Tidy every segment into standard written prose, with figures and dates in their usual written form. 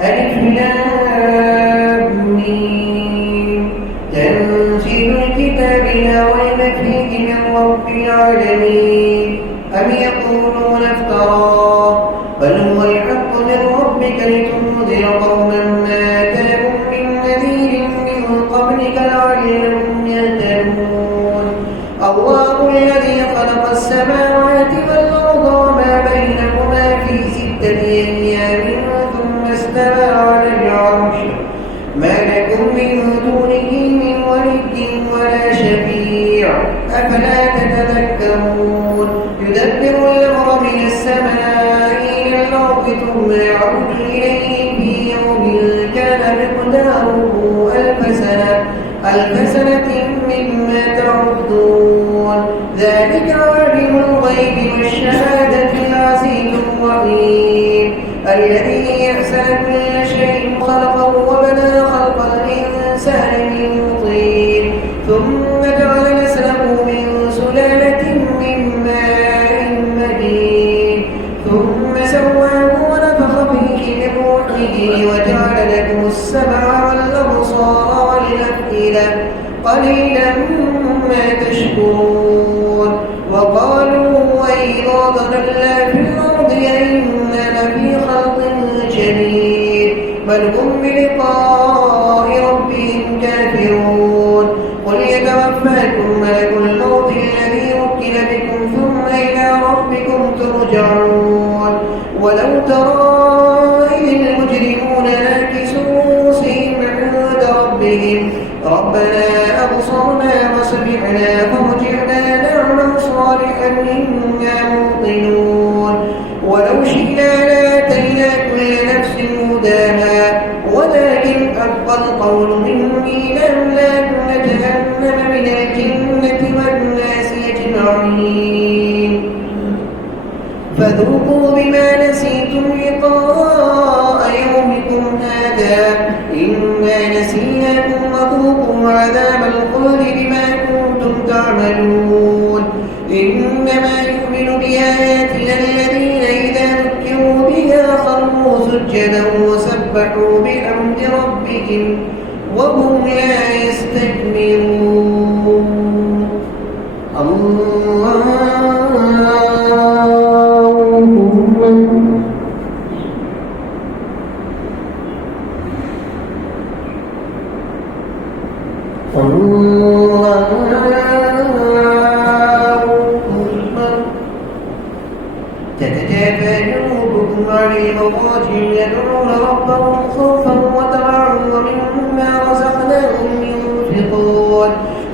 ألف لام ميم تنزيل الكتاب لا ريب فيه من رب العالمين أم يقولون افتراه بل هو الحق من ربك لتنذر قوما ما أتاهم من نذير من قبلك لعلهم يهتدون الله الذي خلق السماوات والأرض وما بينهما في 6 أيام ثم استوى على العرش ما لكم من دونه من ولي ولا شفيع أفلا تتذكرون يدبر الأمر من السماء إلى الأرض ثم يعود إليه في يوم كان مقداره 1000 سنة مما تعدون ذلك عالم الغيب والشهادة العزيز الرحيم الذي يحسن كل شيء خلقه وبدأ خلق الإنسان من طين ثم جعل نسله من سلالة من ماء مهين ثم سواه ونفخ فيه من روحه وجعل لكم السمع والأبصار والأفئدة قليلا ما تشكرون وقالوا وإذا ضللنا في الأرض أئنا لفي خلق جديد بل هم بلقاء ربهم كافرون قل يتوفاكم ملك الموت الذي وكل بكم ثم إلى ربكم ترجعون ولو ترى إذ المجرمون ناكسوا رؤوسهم عند ربهم ربنا أبصرنا وسمعنا فارجعنا نعمل صالحا إنا موقنون ولو شئنا لآتينا كل نفس هداها ولكن حق القول مني لأملأن جهنم من الجنة والناس أجمعين فذوقوا بما نسيتم لقاء يومكم هذا إنا نسيناكم وذوقوا عذاب الخلد بما كنتم تعملون إنما يؤمن بآياتنا الذين إذا ذكروا بها خروا سجدا وسبحوا بحمد ربهم وهم لا يستكبرون تتجافى جنوبهم عن المضاجع يدعون ربهم خوفا وطمعا ومما رزقناهم ينفقون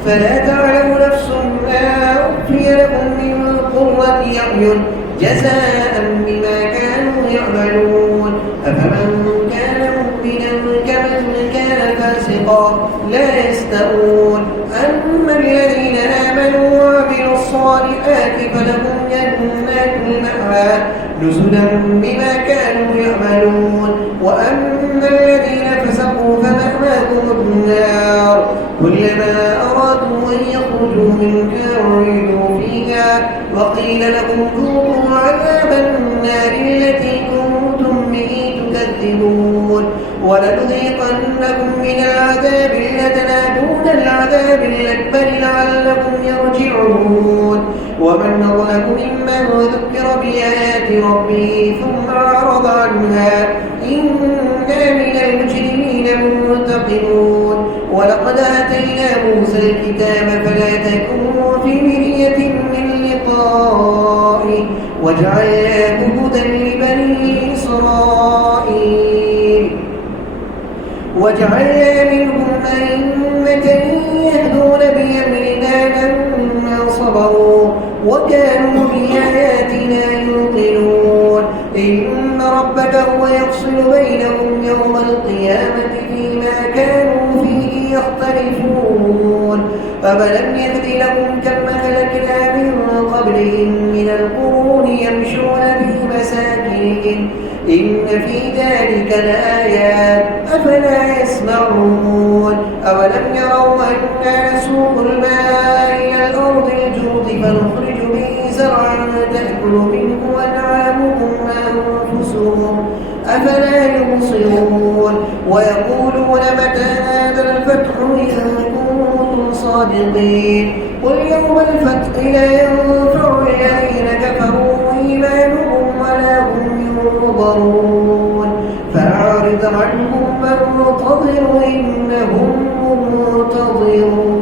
فلا تعلم نفس ما أخفي لهم من قرة أعين جزاء بما كانوا يعملون أفمن كان مؤمنا كمن كان فاسقا لا يستوون أما الذين آمنوا وعملوا الصالحات فلهم جنات المأوى نزلا بما كانوا يعملون وأما الذين فسقوا فمأواهم النار كلما أرادوا أن يخرجوا منها أعيدوا فيها وقيل لهم ذوقوا عذاب النار التي كنتم به تكذبون ولنذيقنكم من العذاب الأدنى دون العذاب الأكبر لعلكم يرجعون ومن أظلم ممن ذكر بآيات ربه ثم أعرض عنها إنا من المجرمين منتقمون ولقد آتينا موسى الكتاب فلا تكونوا في مرية من لقائه وجعلناه هدى لبني إسرائيل وجعلنا منهم أئمة يهدون بأمرنا لما صبروا وكانوا بآياتنا يوقنون إن ربك هو يفصل بينهم يوم القيامة فيما كانوا فيه يختلفون أفلم يهد لهم كم أهلكنا من قبلهم من القرون يمشون في مساكنهم إن في ذلك لآيات أفلا يسمعون أولم يروا أنا نسوق الماء إلى الأرض الجرد فنخرج به زرعا تأكل منه أنعامهم وأنفسهم أفلا يبصرون إن كنتم صادقين قل يوم الفتح لا ينفع الذين كفروا إيمانهم ولا هم ينظرون فأعرض عنهم فانتظر إنهم منتظرون